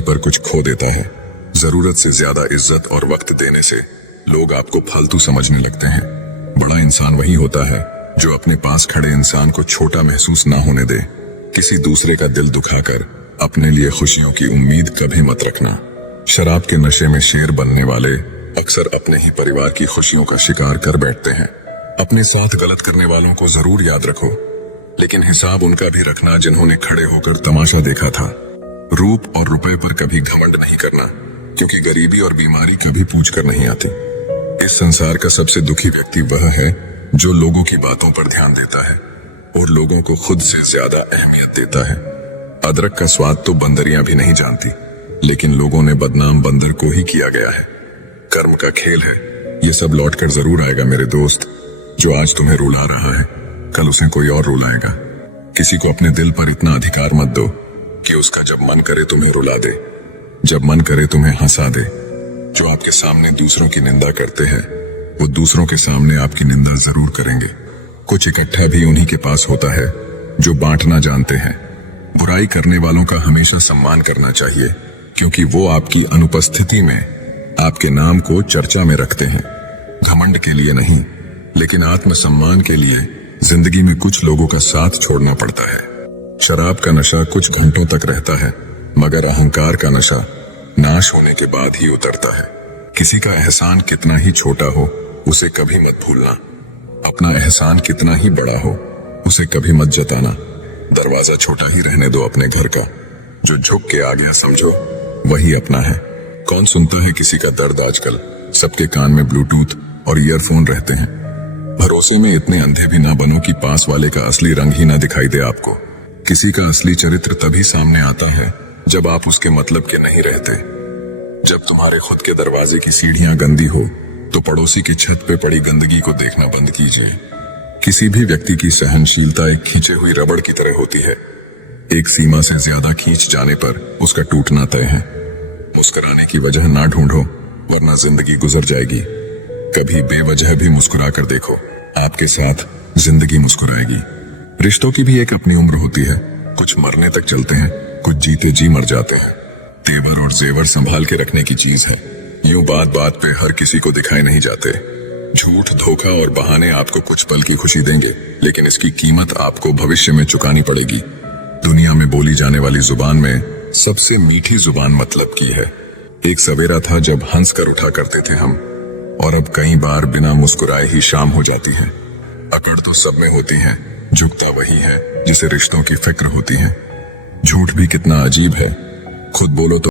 वहीं पर कुछ खो देता है। जरूरत से ज्यादा इज्जत और वक्त देने से लोग आपको फालतू समझने लगते हैं। बड़ा इंसान वही होता है जो अपने पास खड़े इंसान को छोटा महसूस ना होने दे। किसी दूसरे का दिल दुखाकर अपने लिए खुशियों की उम्मीद कभी मत रखना। शराब के नशे में शेर बनने वाले अक्सर अपने ही परिवार की खुशियों का शिकार कर बैठते हैं। अपने साथ गलत करने वालों को जरूर याद रखो, लेकिन हिसाब उनका भी रखना जिन्होंने खड़े होकर तमाशा देखा था। रूप और रुपए पर कभी घमंड नहीं करना, क्योंकि गरीबी और बीमारी कभी पूछ कर नहीं आती। इस संसार का सबसे दुखी व्यक्ति वह है जो लोगों की बातों पर ध्यान देता है और लोगों को खुद से ज्यादा अहमियत देता है। अदरक का स्वाद तो बंदरियां भी नहीं जानती, लेकिन लोगों ने बदनाम बंदर को ही किया गया है। कर्म का खेल है, ये सब लौट कर जरूर आएगा मेरे दोस्त। जो आज तुम्हें रुला रहा है, कल उसे कोई और रुलाएगा। किसी को अपने दिल पर इतना अधिकार मत दो कि उसका जब मन करे तुम्हें रुला दे, जब मन करे तुम्हें हंसा दे। जो आपके सामने दूसरों की निंदा करते हैं, वो दूसरों के सामने आपकी निंदा जरूर करेंगे। कुछ इकट्ठा भी उन्हीं के पास होता है जो बांटना जानते हैं। बुराई करने वालों का हमेशा सम्मान करना चाहिए, क्योंकि वो आपकी अनुपस्थिति में आपके नाम को चर्चा में रखते हैं। घमंड के लिए नहीं, लेकिन आत्मसम्मान के लिए जिंदगी में कुछ लोगों का साथ छोड़ना पड़ता है। शराब का नशा कुछ घंटों तक रहता है, मगर अहंकार का नशा नाश होने के बाद ही उतरता है। किसी का एहसान कितना ही छोटा हो, उसे कभी मत भूलना। अपना एहसान कितना ही बड़ा हो, उसे कभी मत जताना। दरवाजा छोटा ही रहने दो अपने घर का। जो झुक के आ गया समझो वही अपना है। कौन सुनता है किसी का दर्द आजकल? सबके कान में ब्लूटूथ और ईयरफोन रहते हैं। भरोसे में इतने अंधे भी ना बनो कि पास वाले का असली रंग ही ना दिखाई दे आपको। किसी का असली चरित्र तभी सामने आता है जब आप उसके मतलब के नहीं रहते। जब तुम्हारे खुद के दरवाजे की सीढ़ियां गंदी हो, तो पड़ोसी की छत पे पड़ी गंदगी को देखना बंद कीजिए। किसी भी व्यक्ति की सहनशीलता एक खींचे हुई रबड़ की तरह होती है। एक सीमा से ज्यादा खींच जाने पर उसका टूटना तय है। मुस्कुराने की वजह ना ढूंढो, वरना जिंदगी गुजर जाएगी। कभी बेवजह भी मुस्कुरा कर देखो, आपके साथ जिंदगी मुस्कुराएगी। रिश्तों की भी एक अपनी उम्र होती है। कुछ मरने तक चलते हैं, कुछ जीते जी मर जाते हैं। तेवर और जेवर संभाल के रखने की चीज है। यूं बात बात पे हर किसी को दिखाए नहीं जाते। झूठ, धोखा और बहाने आपको कुछ पल की खुशी देंगे, लेकिन इसकी कीमत आपको भविष्य में चुकानी पड़ेगी। दुनिया में बोली जाने वाली जुबान में सबसे मीठी जुबान मतलब की है। एक सवेरा था जब हंस कर उठा करते थे हम, और अब कई बार बिना मुस्कुराए ही शाम हो जाती है। अकड़ तो सब में होती है, झुकता वही है जिसे रिश्तों की फिक्र होती है। झूठ भी कितना अजीब है, खुद बोलो तो